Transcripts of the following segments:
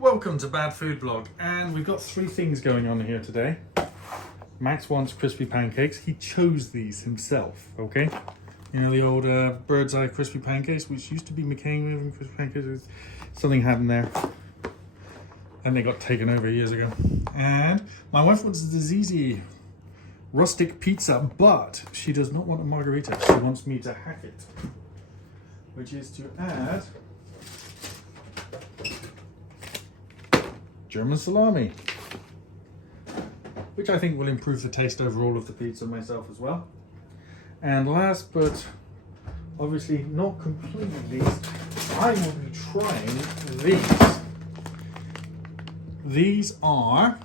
Welcome to Bad Food Blog, and we've got three things going on here today. Max wants crispy pancakes. He chose these himself, okay? You know the old bird's eye crispy pancakes, which used to be McCain moving crispy pancakes. Something happened there, and they got taken over years ago. And my wife wants this easy rustic pizza, but she does not want a margarita. She wants me to hack it, which is to add German salami, which I think will improve the taste overall of the pizza myself as well. And last but obviously not completely least, I will be trying these. These are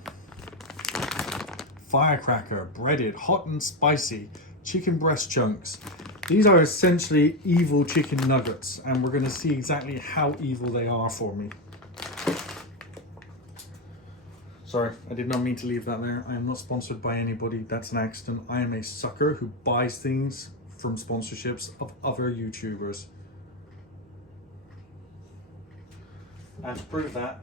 firecracker, breaded, hot and spicy chicken breast chunks. These are essentially evil chicken nuggets, and we're going to see exactly how evil they are for me. Sorry, I did not mean to leave that there. I am not sponsored by anybody. That's an accident. I am a sucker who buys things from sponsorships of other YouTubers. And to prove that,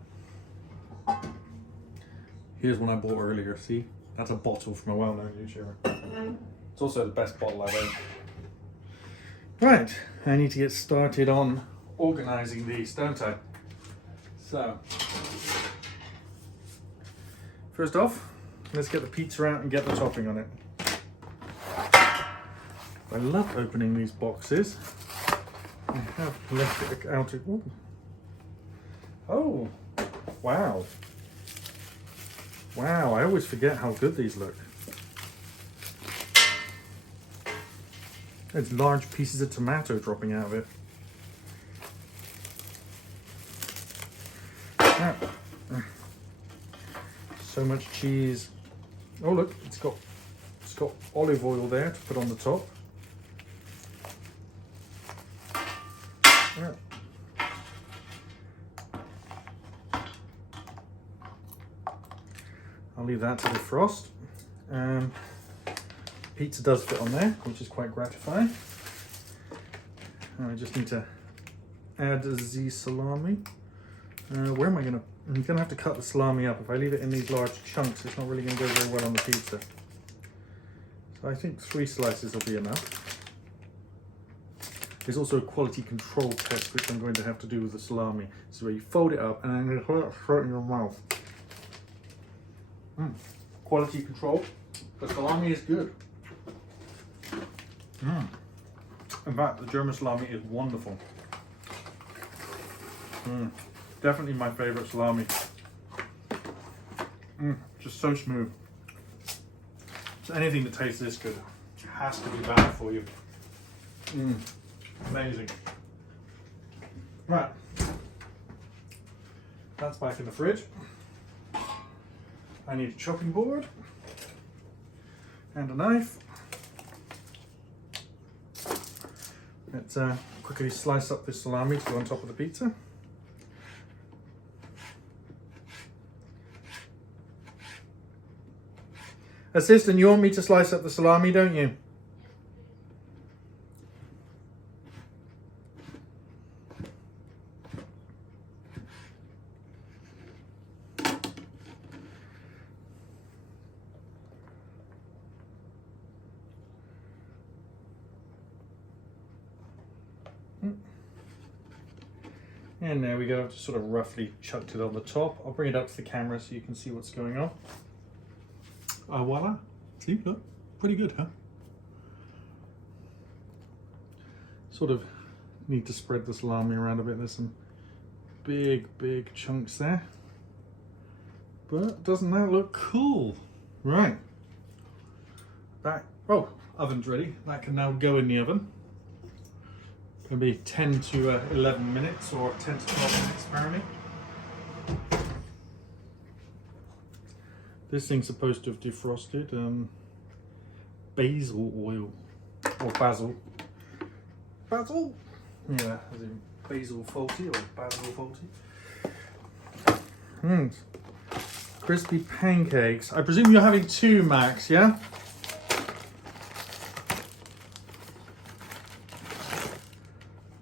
here's one I bought earlier. See? That's a bottle from a well-known YouTuber. It's also the best bottle I've owned. Right, I need to get started on organizing these, don't I? So, first off, let's get the pizza out and get the topping on it. I love opening these boxes. I have left it out. Ooh. Oh, wow. Wow, I always forget how good these look. There's large pieces of tomato dropping out of it. Ah. So much cheese. Oh look, it's got olive oil there to put on the top. Yeah. I'll leave that to defrost. Pizza does fit on there, which is quite gratifying. I just need to add the salami. Where am I gonna? I'm gonna have to cut the salami up. If I leave it in these large chunks, it's not really gonna go very well on the pizza. So I think 3 slices will be enough. There's also a quality control test, which I'm going to have to do with the salami. So where you fold it up and then you put it straight in your mouth. Quality control. The salami is good. In fact, the German salami is wonderful. Definitely my favorite salami. Just so smooth. So anything that tastes this good has to be bad for you. Amazing. Right. That's back in the fridge. I need a chopping board and a knife. Let's quickly slice up this salami to go on top of the pizza. Assistant, you want me to slice up the salami, don't you? And there we go, I've just sort of roughly chucked it on the top. I'll bring it up to the camera so you can see what's going on. Voila. See, look, pretty good, huh? Sort of need to spread the salami around a bit. There's some big chunks there. But doesn't that look cool? Right. Oven's ready. That can now go in the oven. It'll be 10 to 11 minutes or 10 to 12 minutes apparently. This thing's supposed to have defrosted. Basil oil. Or basil. Basil? Yeah, as in basil faulty or basil faulty. Crispy pancakes. I presume you're having 2, Max, yeah?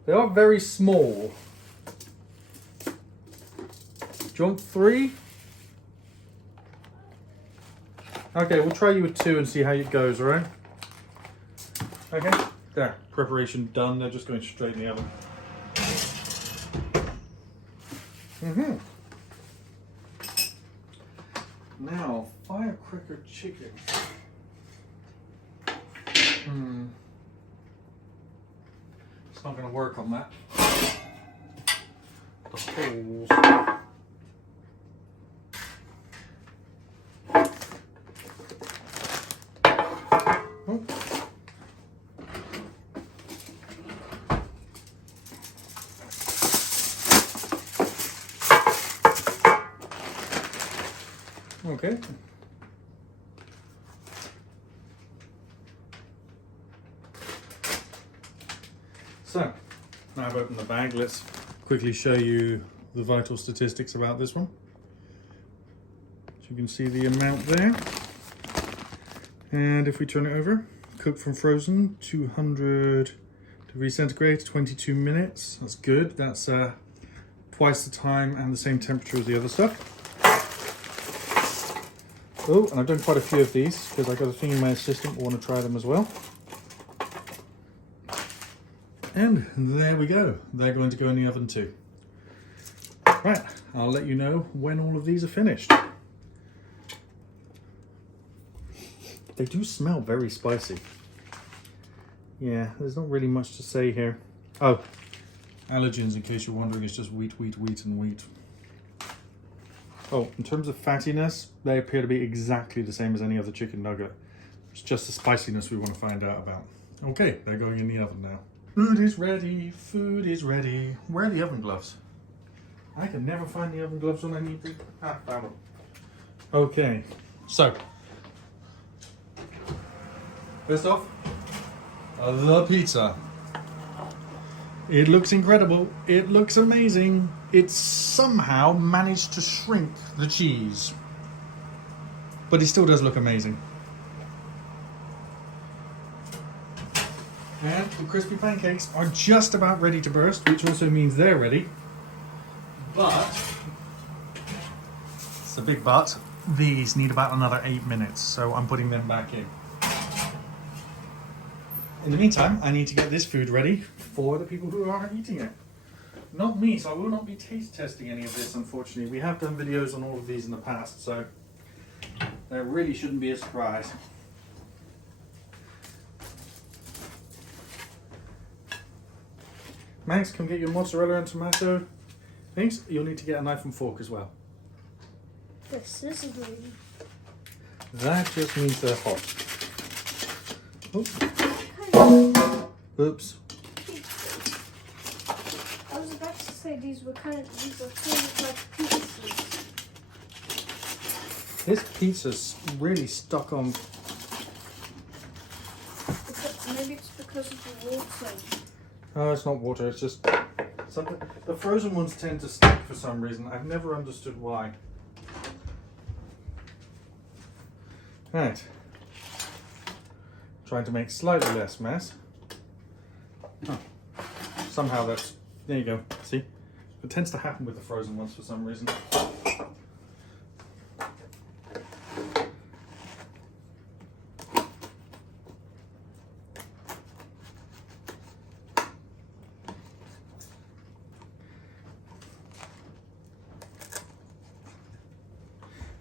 They are very small. Do you want 3? Okay, we'll try you with 2 and see how it goes, alright? Okay, there. Preparation done. They're just going straight in the oven. Now, firecracker chicken. It's not going to work on that. The holes. Oh. Okay. So, now I've opened the bag, let's quickly show you the vital statistics about this one. So you can see the amount there. And if we turn it over, cooked from frozen, 200 degrees centigrade, 22 minutes. That's good. That's twice the time and the same temperature as the other stuff. Oh, and I've done quite a few of these because I've got a thing in my assistant who want to try them as well. And there we go. They're going to go in the oven too. Right, I'll let you know when all of these are finished. They do smell very spicy. Yeah, there's not really much to say here. Oh, allergens, in case you're wondering, it's just wheat, wheat, wheat, and wheat. Oh, in terms of fattiness, they appear to be exactly the same as any other chicken nugget. It's just the spiciness we want to find out about. Okay, they're going in the oven now. Food is ready, food is ready. Where are the oven gloves? I can never find the oven gloves when I need them. Ah, found them. Okay, so. First off, the pizza. It looks incredible. It looks amazing. It's somehow managed to shrink the cheese. But it still does look amazing. And the crispy pancakes are just about ready to burst, which also means they're ready. But, it's a big but, these need about another 8 minutes, so I'm putting them back in. In the meantime, I need to get this food ready for the people who are eating it. Not me, so I will not be taste testing any of this, unfortunately. We have done videos on all of these in the past, so there really shouldn't be a surprise. Max, come get your mozzarella and tomato things. You'll need to get a knife and fork as well. This is green. That just means they're hot. Oops. Oops. I was about to say these are kind of like pizzas. This pizza's really stuck on. Maybe it's because of the water. Oh, it's not water, it's just something. The frozen ones tend to stick for some reason. I've never understood why. Right. Trying to make slightly less mess. Oh. Somehow that's, there you go, see? It tends to happen with the frozen ones for some reason.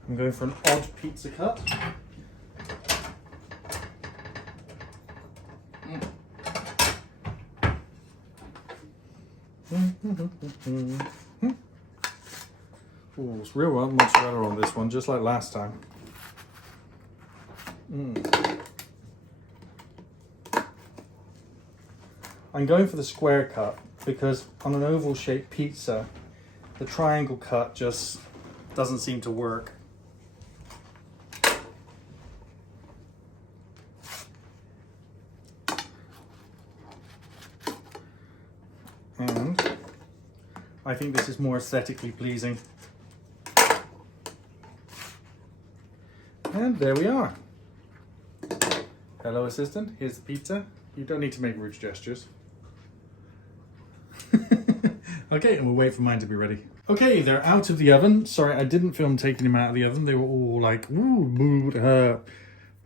I'm going for an odd pizza cut. Ooh, it's real well mozzarella on this one, just like last time. I'm going for the square cut because on an oval shaped pizza, the triangle cut just doesn't seem to work. And I think this is more aesthetically pleasing. And there we are. Hello assistant, here's the pizza. You don't need to make rude gestures. Okay, and we'll wait for mine to be ready. Okay, they're out of the oven. Sorry, I didn't film taking them out of the oven. They were all like, ooh,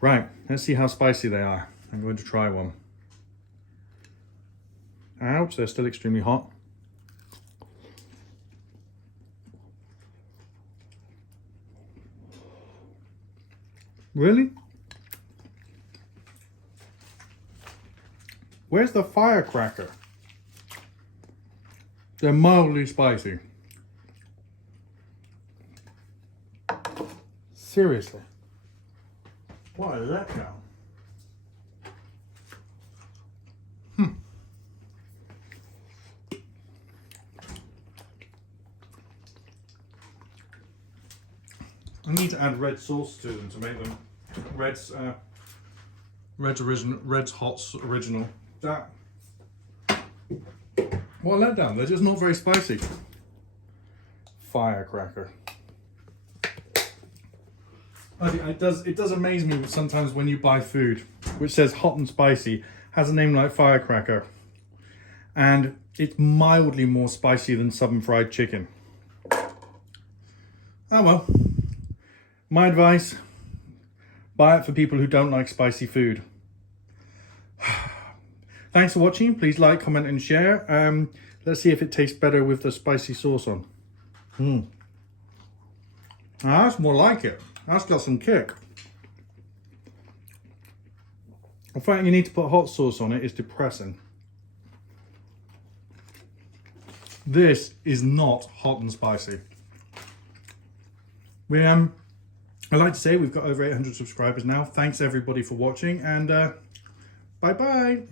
right, let's see how spicy they are. I'm going to try one. Ouch, they're still extremely hot. Really? Where's the firecracker? They're mildly spicy. Seriously. What a letdown. I need to add red sauce to them to make them Red's Hot's original. That. What a letdown. They're just not very spicy. Firecracker. It does amaze me sometimes when you buy food which says hot and spicy, has a name like Firecracker, and it's mildly more spicy than Southern Fried Chicken. Oh well. My advice, buy it for people who don't like spicy food. Thanks for watching. Please like, comment and share. Let's see if it tastes better with the spicy sauce on. Now that's more like it. That's got some kick. The fact you need to put hot sauce on it is depressing. This is not hot and spicy. I'd like to say we've got over 800 subscribers now. Thanks everybody for watching, and bye bye.